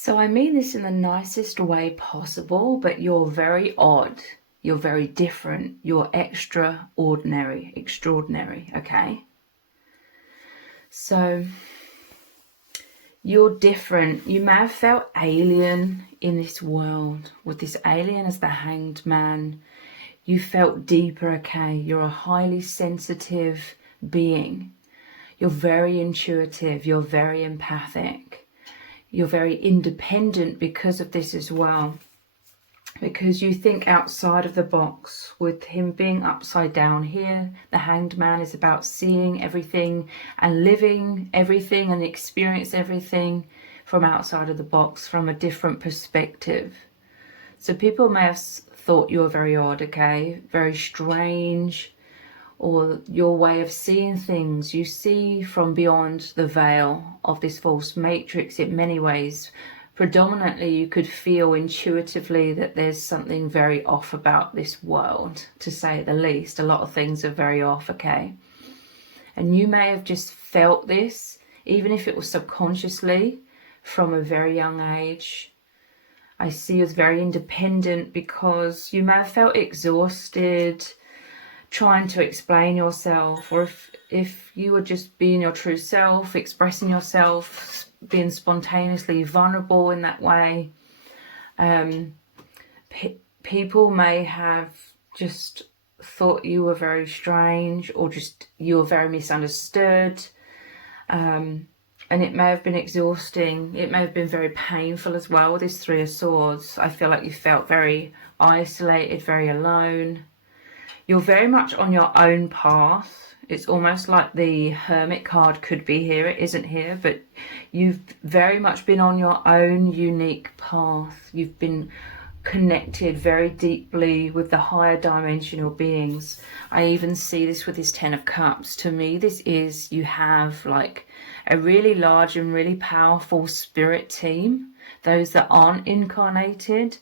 So I mean this in the nicest way possible, but you're very odd. You're very different. You're extraordinary, okay? So you're different. You may have felt alien in this world, with this alien as the hanged man. You felt deeper, okay? You're a highly sensitive being. You're very intuitive. You're very empathic. You're very independent because of this as well. Because you think outside of the box. With him being upside down here, the hanged man is about seeing everything and living everything and experience everything from outside of the box, from a different perspective. So people may have thought you were very odd, okay? Very strange, or your way of seeing things. You see from beyond the veil of this false matrix in many ways. Predominantly, you could feel intuitively that there's something very off about this world, to say the least. A lot of things are very off, okay? And you may have just felt this, even if it was subconsciously, from a very young age. I see you as very independent because you may have felt exhausted trying to explain yourself, or if you were just being your true self, expressing yourself, being spontaneously vulnerable in that way. People may have just thought you were very strange, or just you were very misunderstood. And it may have been exhausting. It may have been very painful as well with this Three of Swords. I feel like you felt very isolated, very alone. You're very much on your own path. It's almost like the Hermit card could be here. It isn't here, but you've very much been on your own unique path. You've been connected very deeply with the higher dimensional beings. I even see this with this Ten of Cups. To me, this is, you have like a really large and really powerful spirit team. Those that aren't incarnated.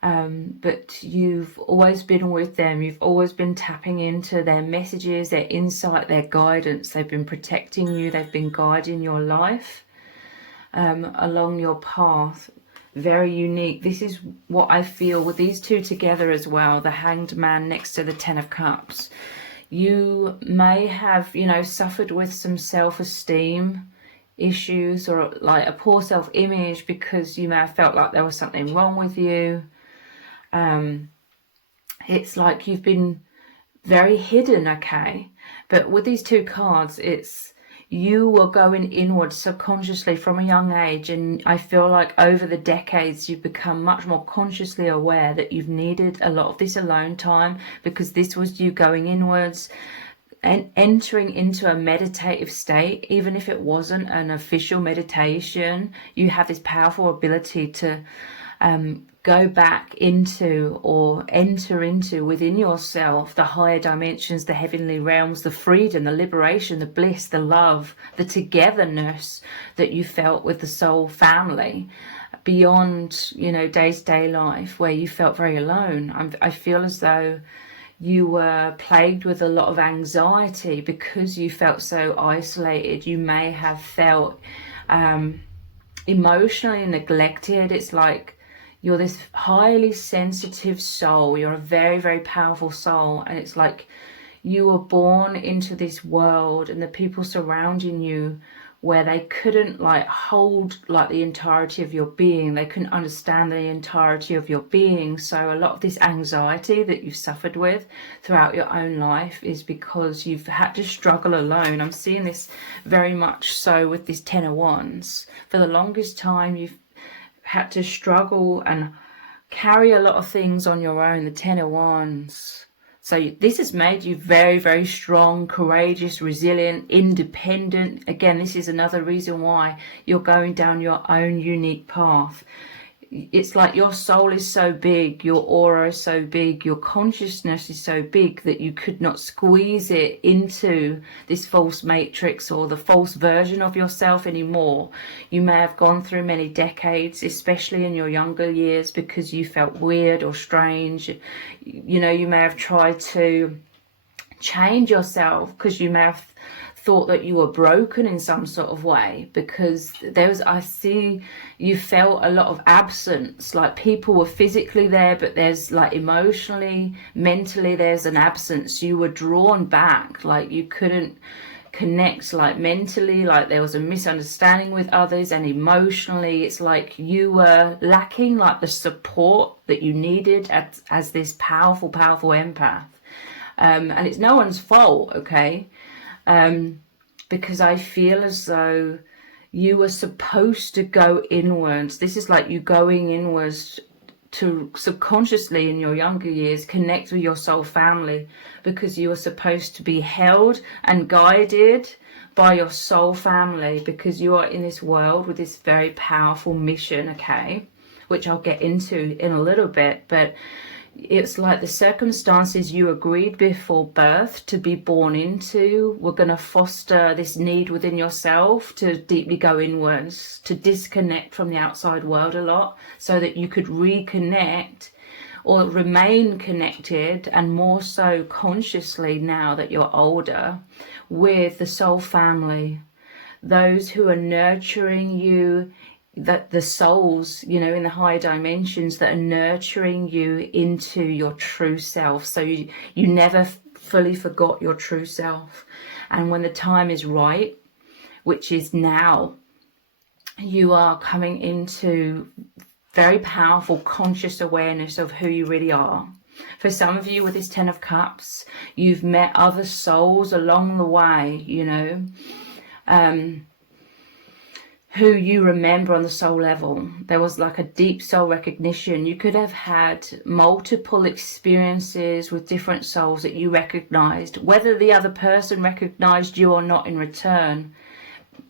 But you've always been with them. You've always been tapping into their messages, their insight, their guidance. They've been protecting you. They've been guiding your life along your path. Very unique. This is what I feel with these two together as well. The Hanged Man next to the Ten of Cups. You may have, suffered with some self-esteem issues, or like a poor self-image, because you may have felt like there was something wrong with you. It's like you've been very hidden, okay? But with these two cards, it's you were going inward subconsciously from a young age, and I feel like over the decades you've become much more consciously aware that you've needed a lot of this alone time, because this was you going inwards and entering into a meditative state. Even if it wasn't an official meditation, you have this powerful ability to go back into or enter into within yourself the higher dimensions, the heavenly realms, the freedom, the liberation, the bliss, the love, the togetherness that you felt with the soul family beyond, day-to-day life, where you felt very alone. I feel as though you were plagued with a lot of anxiety because you felt so isolated. You may have felt emotionally neglected. It's like you're this highly sensitive soul. You're a very, very powerful soul. And it's like you were born into this world and the people surrounding you where they couldn't hold the entirety of your being. They couldn't understand the entirety of your being. So a lot of this anxiety that you've suffered with throughout your own life is because you've had to struggle alone. I'm seeing this very much so with this Ten of Wands. For the longest time, you've had to struggle and carry a lot of things on your own, the Ten of Wands. So this has made you very, very strong, courageous, resilient, independent. Again, this is another reason why you're going down your own unique path. It's like your soul is so big, your aura is so big, your consciousness is so big that you could not squeeze it into this false matrix or the false version of yourself anymore. You may have gone through many decades, especially in your younger years, because you felt weird or strange. You may have tried to change yourself because you may have thought that you were broken in some sort of way, because I see you felt a lot of absence, like people were physically there, but there's like emotionally, mentally, there's an absence. You were drawn back, like you couldn't connect, like mentally, like there was a misunderstanding with others, and emotionally it's like you were lacking like the support that you needed as this powerful empath. And it's no one's fault, okay? Because I feel as though you were supposed to go inwards. This is like you going inwards to subconsciously in your younger years connect with your soul family, because you were supposed to be held and guided by your soul family, because you are in this world with this very powerful mission, okay, which I'll get into in a little bit. But it's like the circumstances you agreed before birth to be born into were going to foster this need within yourself to deeply go inwards, to disconnect from the outside world a lot, so that you could reconnect or remain connected, and more so consciously now that you're older, with the soul family, those who are nurturing you, that the souls, you know, in the higher dimensions that are nurturing you into your true self. So you never fully forgot your true self. And when the time is right, which is now, you are coming into very powerful conscious awareness of who you really are. For some of you with this 10 of Cups, you've met other souls along the way, you know, who you remember on the soul level. There was like a deep soul recognition. You could have had multiple experiences with different souls that you recognized, whether the other person recognized you or not in return.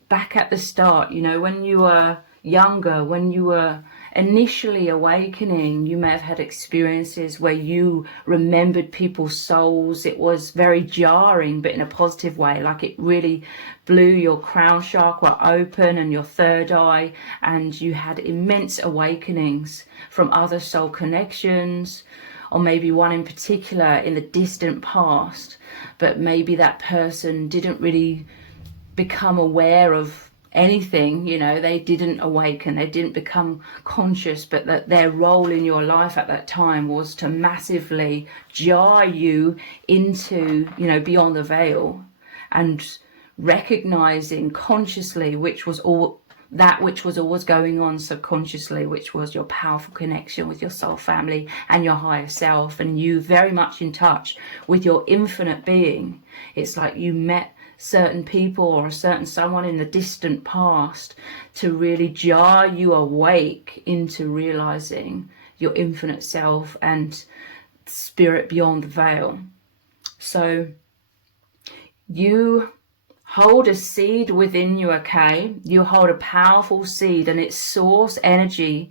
Back at the start, you know, when you were younger, when you were initially awakening, you may have had experiences where you remembered people's souls. It was very jarring, but in a positive way, like it really blew your crown chakra open and your third eye, and you had immense awakenings from other soul connections, or maybe one in particular in the distant past, but maybe that person didn't really become aware of anything, you know, they didn't awaken, they didn't become conscious, but that their role in your life at that time was to massively jar you into, you know, beyond the veil, and recognizing consciously which was always going on subconsciously, which was your powerful connection with your soul family and your higher self, and you very much in touch with your infinite being. It's like you met certain people or a certain someone in the distant past to really jar you awake into realizing your infinite self and spirit beyond the veil. So you hold a seed within you, okay? You hold a powerful seed, and its source energy,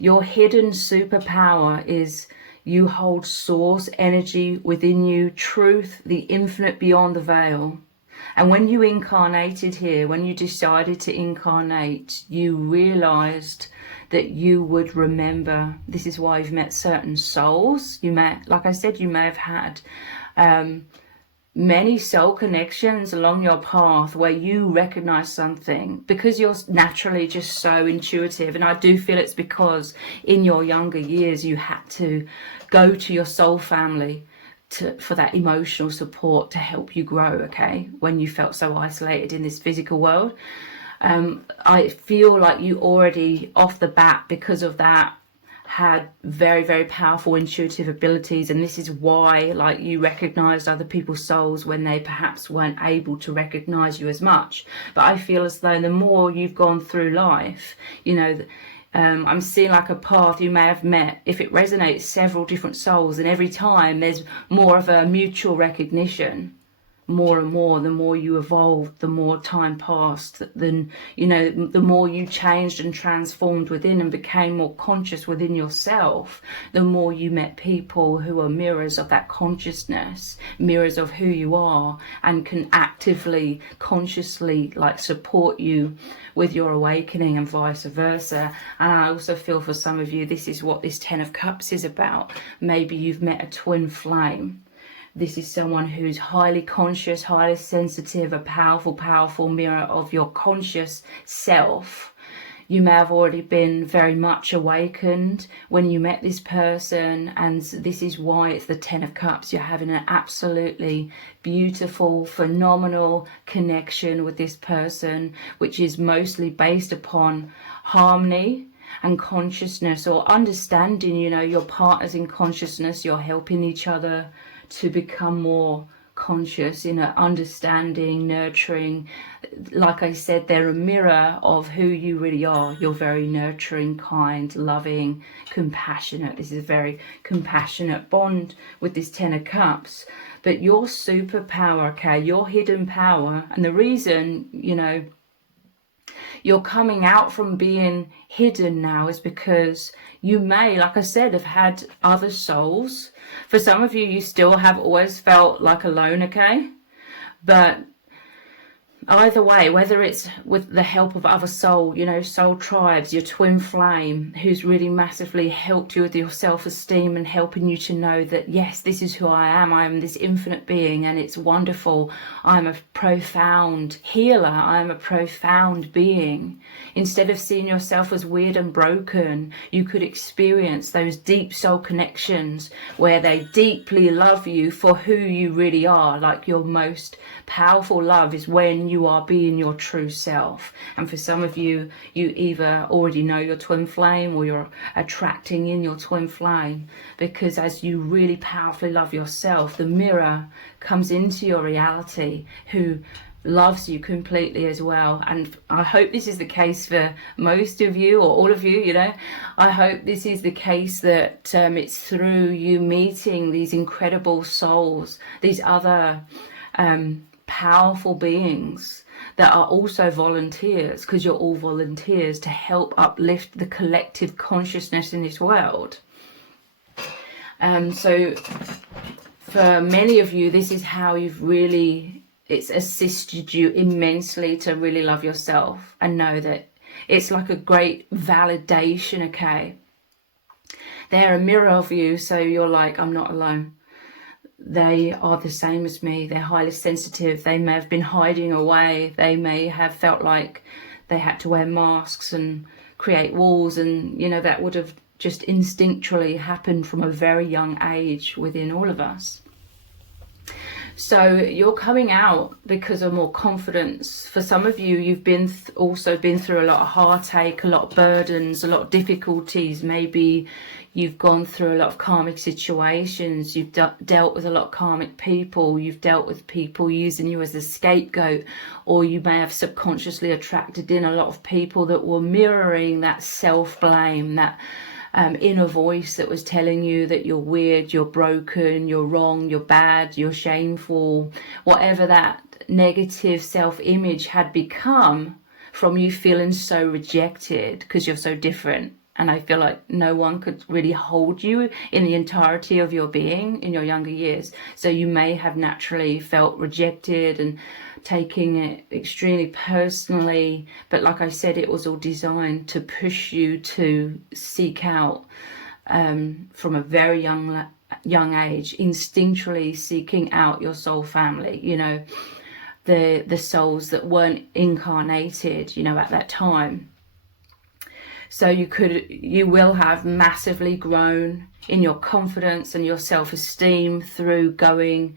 your hidden superpower is you hold source energy within you, truth, the infinite beyond the veil. And when you incarnated here, when you decided to incarnate, you realized that you would remember. This is why you've met certain souls. You met, like I said, you may have had many soul connections along your path where you recognize something, because you're naturally just so intuitive. And I do feel it's because in your younger years you had to go to your soul family for that emotional support to help you grow, okay, when you felt so isolated in this physical world. I feel like you already off the bat, because of that, had very, very powerful intuitive abilities, and this is why, like, you recognized other people's souls when they perhaps weren't able to recognize you as much. But I feel as though the more you've gone through life, you know, I'm seeing like a path you may have met, if it resonates, several different souls, and every time there's more of a mutual recognition, more and more. The more you evolved, the more time passed, then, you know, the more you changed and transformed within and became more conscious within yourself, the more you met people who are mirrors of that consciousness, mirrors of who you are, and can actively, consciously, like, support you with your awakening, and vice versa. And I also feel for some of you, this is what this 10 of Cups is about. Maybe you've met a twin flame. This is someone who's highly conscious, highly sensitive, a powerful, powerful mirror of your conscious self. You may have already been very much awakened when you met this person, and this is why it's the 10 of Cups. You're having an absolutely beautiful, phenomenal connection with this person, which is mostly based upon harmony and consciousness, or understanding, you know, your partners in consciousness. You're helping each other to become more conscious, in understanding, nurturing. Like I said, they're a mirror of who you really are. You're very nurturing, kind, loving, compassionate. This is a very compassionate bond with this 10 of Cups. But your superpower, okay, your hidden power, and the reason, you know, you're coming out from being hidden now is because you may, like I said, have had other souls. For some of you, you still have always felt like alone, okay? But either way, whether it's with the help of other soul, you know, soul tribes, your twin flame, who's really massively helped you with your self-esteem and helping you to know that, yes, this is who I am this infinite being, and it's wonderful. I'm a profound healer. I'm a profound being. Instead of seeing yourself as weird and broken, you could experience those deep soul connections where they deeply love you for who you really are. Like, your most powerful love is when you are being your true self. And for some of you, you either already know your twin flame, or you're attracting in your twin flame, because as you really powerfully love yourself, the mirror comes into your reality who loves you completely as well. And I hope this is the case for most of you, or all of you, you know. I hope this is the case, that it's through you meeting these incredible souls, these other powerful beings that are also volunteers, because you're all volunteers to help uplift the collective consciousness in this world. So for many of you, this is how it's assisted you immensely to really love yourself and know that it's like a great validation, okay? They're a mirror of you, so you're like, I'm not alone. They are the same as me. They're highly sensitive. They may have been hiding away. They may have felt like they had to wear masks and create walls, and, you know, that would have just instinctually happened from a very young age within all of us. So you're coming out because of more confidence. For some of you, you've also been through a lot of heartache, a lot of burdens, a lot of difficulties. Maybe you've gone through a lot of karmic situations. You've dealt with a lot of karmic people. You've dealt with people using you as a scapegoat, or you may have subconsciously attracted in a lot of people that were mirroring that self-blame, that inner voice that was telling you that you're weird, you're broken, you're wrong, you're bad, you're shameful. Whatever that negative self-image had become from you feeling so rejected because you're so different. And I feel like no one could really hold you in the entirety of your being in your younger years. So you may have naturally felt rejected and taking it extremely personally. But like I said, it was all designed to push you to seek out, from a very young age, instinctually seeking out your soul family, you know, the souls that weren't incarnated, you know, at that time. So you will have massively grown in your confidence and your self-esteem through going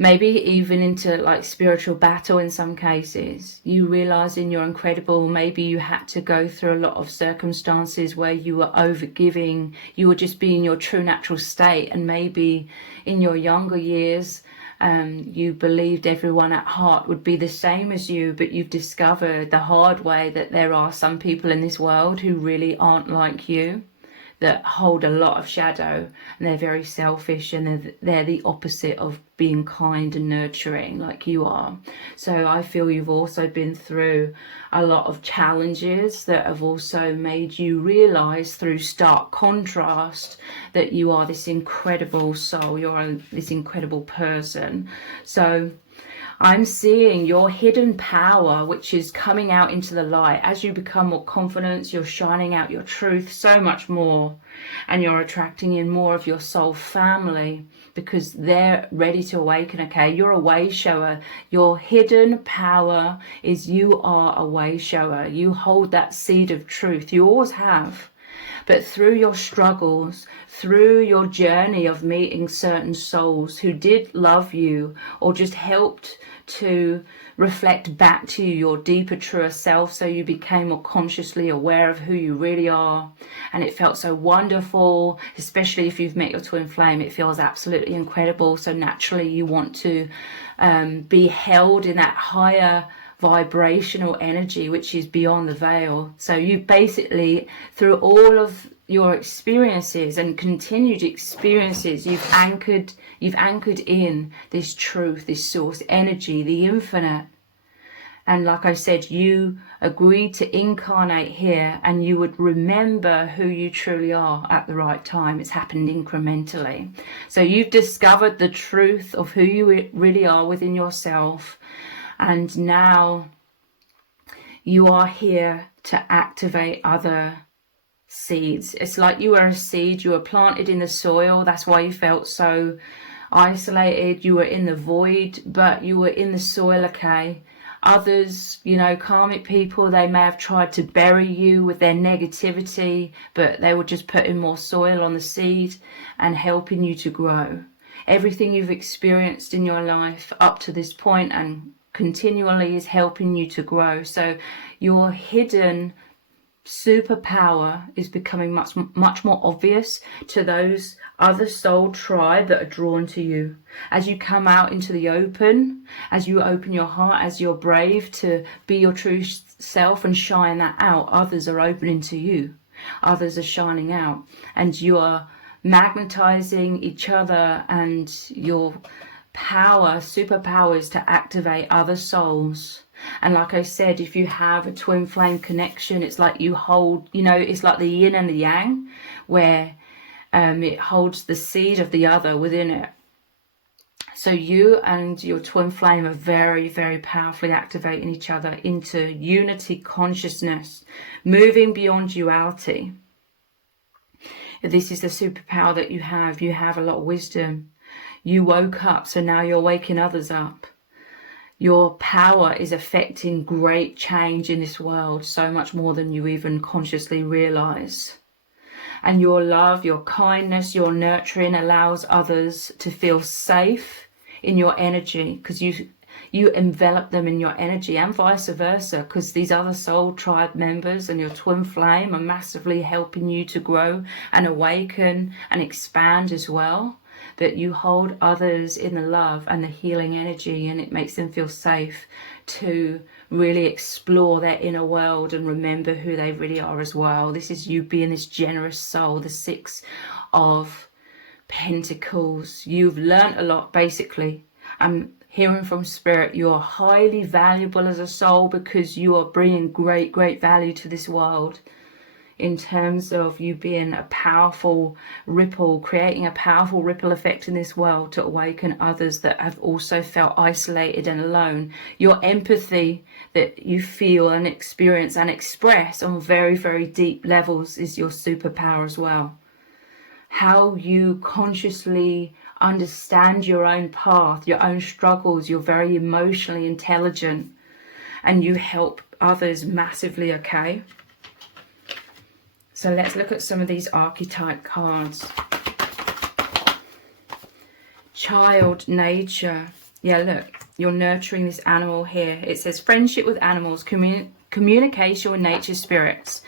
maybe even into like spiritual battle in some cases. You realizing you're incredible. Maybe you had to go through a lot of circumstances where you were overgiving, you were just being your true natural state. And maybe in your younger years, you believed everyone at heart would be the same as you, but you've discovered the hard way that there are some people in this world who really aren't like you, that hold a lot of shadow, and they're very selfish, and they're the opposite of being kind and nurturing like you are. So I feel you've also been through a lot of challenges that have also made you realize through stark contrast that you are this incredible soul, you're this incredible person. So I'm seeing your hidden power, which is coming out into the light. As you become more confident, you're shining out your truth so much more, and you're attracting in more of your soul family because they're ready to awaken, okay? You're a way shower. Your hidden power is you are a way shower. You hold that seed of truth. You always have. But through your struggles, through your journey of meeting certain souls who did love you or just helped to reflect back to you your deeper, truer self, so you became more consciously aware of who you really are. And it felt so wonderful, especially if you've met your twin flame. It feels absolutely incredible. So naturally you want to be held in that higher vibrational energy which is beyond the veil. So you basically, through all of your experiences and continued experiences, you've anchored in this truth, this source energy, the infinite. And like I said, you agreed to incarnate here, and you would remember who you truly are at the right time. It's happened incrementally. So you've discovered the truth of who you really are within yourself. And now you are here to activate other seeds. It's like you were a seed, you were planted in the soil. That's why you felt so isolated. You were in the void, but you were in the soil, okay? Others, you know, karmic people, they may have tried to bury you with their negativity, but they were just putting more soil on the seed and helping you to grow. Everything you've experienced in your life up to this point and continually is helping you to grow. So your hidden superpower is becoming much more obvious to those other soul tribe that are drawn to you. As you come out into the open, as you open your heart, as you're brave to be your true self and shine that out, others are opening to you. Others are shining out, and you are magnetizing each other, and your superpower is to activate other souls. And like I said, if you have a twin flame connection, it's like you hold, you know, it's like the yin and the yang, where it holds the seed of the other within it. So you and your twin flame are very, very powerfully activating each other into unity consciousness, moving beyond duality. This is the superpower that you have. You have a lot of wisdom. You woke up, so now you're waking others up. Your power is affecting great change in this world, so much more than you even consciously realize. And your love, your kindness, your nurturing allows others to feel safe in your energy, because you envelop them in your energy, and vice versa, because these other soul tribe members and your twin flame are massively helping you to grow and awaken and expand as well. That you hold others in the love and the healing energy, and it makes them feel safe to really explore their inner world and remember who they really are as well. This is you being this generous soul, the 6 of Pentacles. You've learnt a lot, basically. I'm hearing from Spirit, you are highly valuable as a soul because you are bringing great, great value to this world. In terms of you being a powerful ripple, creating a powerful ripple effect in this world to awaken others that have also felt isolated and alone. Your empathy that you feel and experience and express on very, very deep levels is your superpower as well. How you consciously understand your own path, your own struggles. You're very emotionally intelligent and you help others massively, okay? So let's look at some of these archetype cards. Child nature. Yeah, look, you're nurturing this animal here. It says friendship with animals, communication with nature spirits.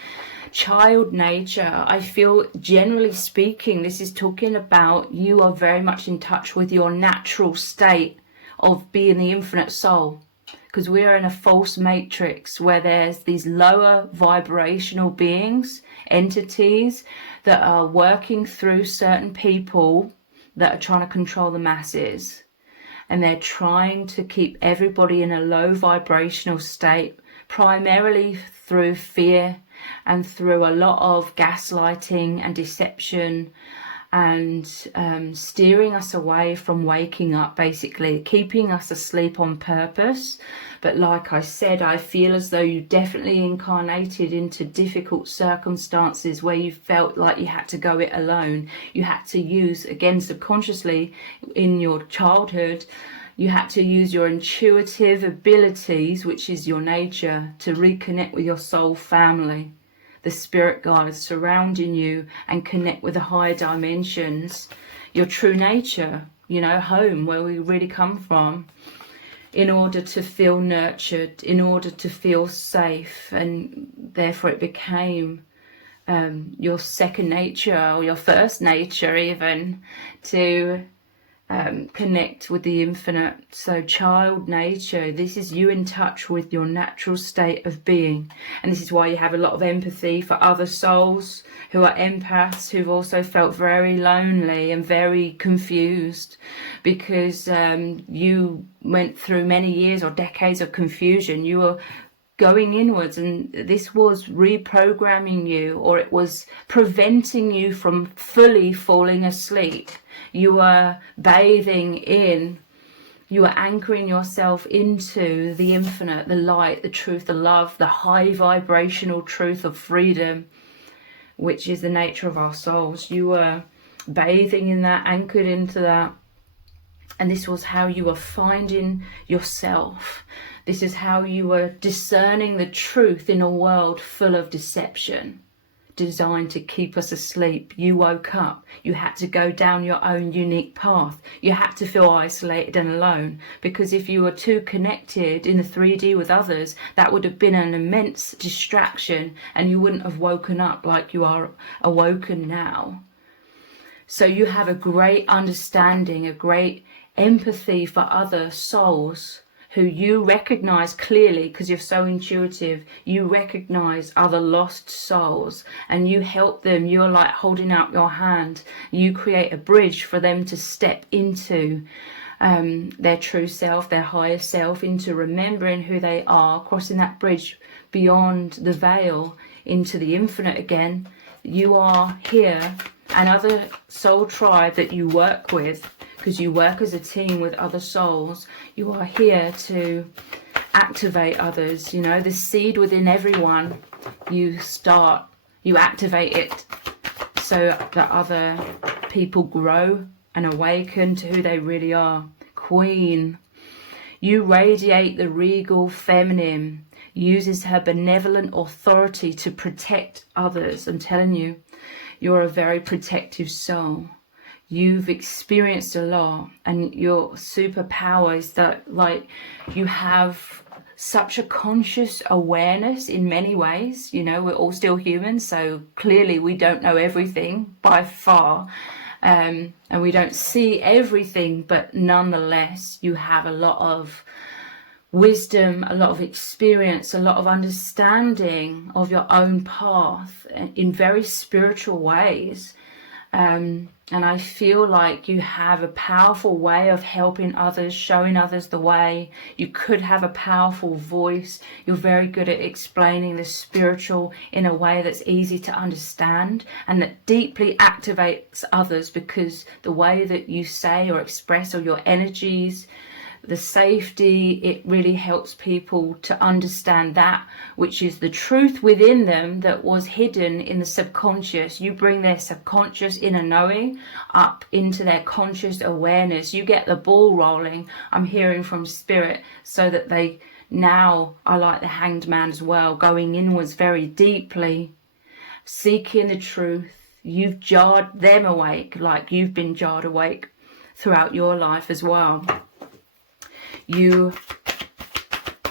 Child nature. I feel, generally speaking, this is talking about you are very much in touch with your natural state of being the infinite soul. Because we are in a false matrix where there's these lower vibrational beings, entities that are working through certain people that are trying to control the masses. And they're trying to keep everybody in a low vibrational state, primarily through fear and through a lot of gaslighting and deception and steering us away from waking up, basically keeping us asleep on purpose. But like I said, I feel as though you definitely incarnated into difficult circumstances where you felt like you had to go it alone. You had to use, again, subconsciously in your childhood, you had to use your intuitive abilities, which is your nature, to reconnect with your soul family, the spirit guides surrounding you, and connect with the higher dimensions, your true nature, you know, home, where we really come from, in order to feel nurtured, in order to feel safe. And therefore it became your second nature, or your first nature even, to connect with the infinite. So child nature, this is you in touch with your natural state of being. And this is why you have a lot of empathy for other souls who are empaths, who've also felt very lonely and very confused, because you went through many years or decades of confusion. You were going inwards, and this was reprogramming you, or it was preventing you from fully falling asleep. You were bathing in, you were anchoring yourself into the infinite, the light, the truth, the love, the high vibrational truth of freedom, which is the nature of our souls. You were bathing in that, anchored into that. And this was how you were finding yourself. This is how you were discerning the truth in a world full of deception, designed to keep us asleep. You woke up. You had to go down your own unique path. You had to feel isolated and alone, because if you were too connected in the 3D with others, that would have been an immense distraction, and you wouldn't have woken up like you are awoken now. So you have a great understanding, a great empathy for other souls who you recognize clearly, because you're so intuitive. You recognize other lost souls and you help them. You're like holding out your hand. You create a bridge for them to step into their true self, their higher self, into remembering who they are, crossing that bridge beyond the veil into the infinite again. You are here, and other soul tribe that you work with, because you work as a team with other souls, you are here to activate others. You know, the seed within everyone, you activate it so that other people grow and awaken to who they really are. Queen, you radiate the regal feminine, uses her benevolent authority to protect others. I'm telling you, you're a very protective soul. You've experienced a lot, and your superpower is that, like, you have such a conscious awareness in many ways. You know, we're all still humans, so clearly we don't know everything by far, and we don't see everything, but nonetheless you have a lot of wisdom, a lot of experience, a lot of understanding of your own path in very spiritual ways. And I feel like you have a powerful way of helping others, showing others the way. You could have a powerful voice. You're very good at explaining the spiritual in a way that's easy to understand and that deeply activates others, because the way that you say or express, or your energies, the safety, it really helps people to understand that which is the truth within them that was hidden in the subconscious. You bring their subconscious inner knowing up into their conscious awareness. You get the ball rolling, I'm hearing from spirit, so that they now are like the hanged man as well, going inwards very deeply, seeking the truth. You've jarred them awake like you've been jarred awake throughout your life as well. You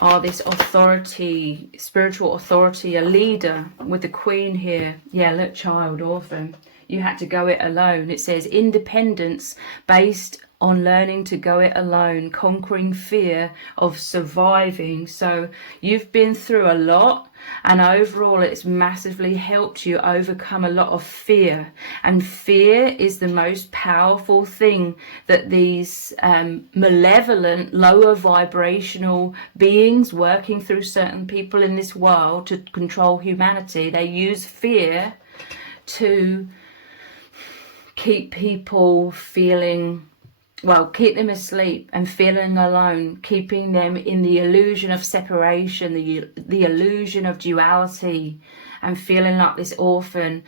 are this authority, spiritual authority, a leader with the Queen here. Yeah, look, child, orphan. You had to go it alone. It says independence based on learning to go it alone, conquering fear of surviving. So you've been through a lot, and overall it's massively helped you overcome a lot of fear. And fear is the most powerful thing that these malevolent, lower vibrational beings working through certain people in this world to control humanity, they use fear to keep people feeling, well, keep them asleep and feeling alone, keeping them in the illusion of separation, the illusion of duality, and feeling like this orphan,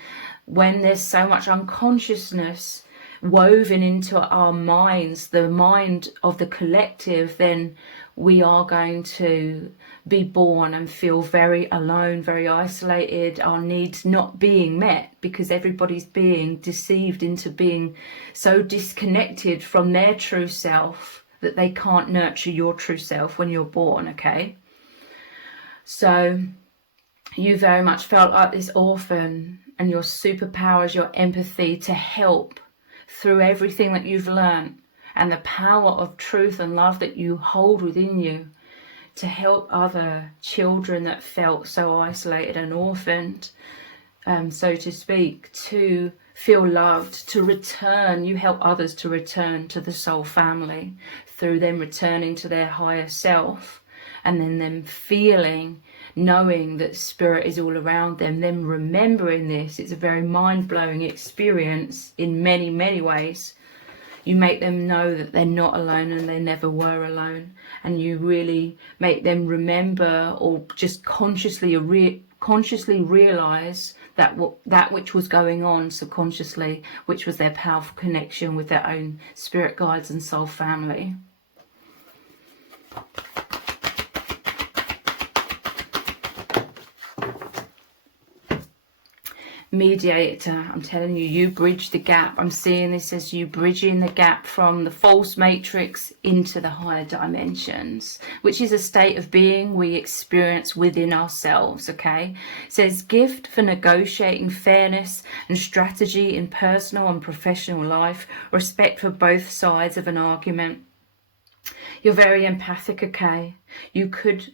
when there's so much unconsciousness woven into our minds, the mind of the collective, then we are going to be born and feel very alone, very isolated, our needs not being met, because everybody's being deceived into being so disconnected from their true self that they can't nurture your true self when you're born, okay? So you very much felt like this orphan, and your superpower is your empathy to help through everything that you've learned and the power of truth and love that you hold within you, to help other children that felt so isolated and orphaned, so to speak, to feel loved, to return. You help others to return to the soul family through them returning to their higher self, and then them feeling, knowing that spirit is all around them, them remembering this. It's a very mind-blowing experience in many, many ways. You make them know that they're not alone and they never were alone, and you really make them remember, or just consciously realize that which was going on subconsciously, which was their powerful connection with their own spirit guides and soul family. Mediator, I'm telling you, you bridge the gap. I'm seeing this as you bridging the gap from the false matrix into the higher dimensions, which is a state of being we experience within ourselves, okay? It says gift for negotiating fairness and strategy in personal and professional life, respect for both sides of an argument. You're very empathic, okay? You could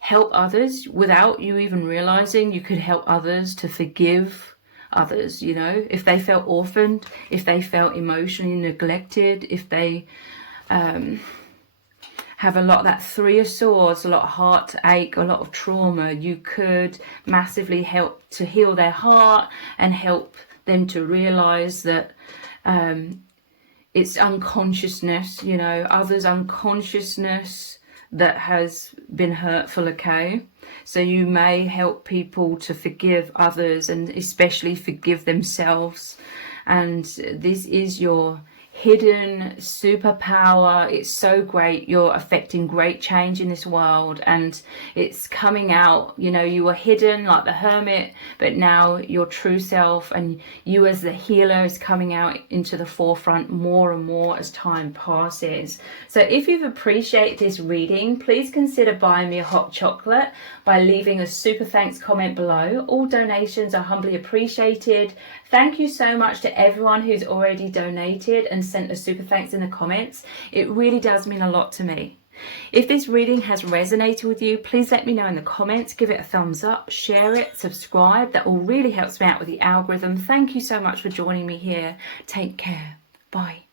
help others without you even realizing. You could help others to forgive others, you know, if they felt orphaned, if they felt emotionally neglected, if they have a lot of that Three of Swords, a lot of heartache, a lot of trauma. You could massively help to heal their heart and help them to realize that it's unconsciousness, you know, others' unconsciousness that has been hurtful, okay? So you may help people to forgive others, and especially forgive themselves. And this is your hidden superpower. It's so great. You're affecting great change in this world, and it's coming out. You know, you were hidden like the hermit, but now your true self and you as the healer is coming out into the forefront more and more as time passes. So if you've appreciated this reading, please consider buying me a hot chocolate by leaving a super thanks comment below. All donations are humbly appreciated. Thank you so much to everyone who's already donated and sent a super thanks in the comments. It really does mean a lot to me. If this reading has resonated with you, please let me know in the comments. Give it a thumbs up, share it, subscribe. That all really helps me out with the algorithm. Thank you so much for joining me here. Take care. Bye.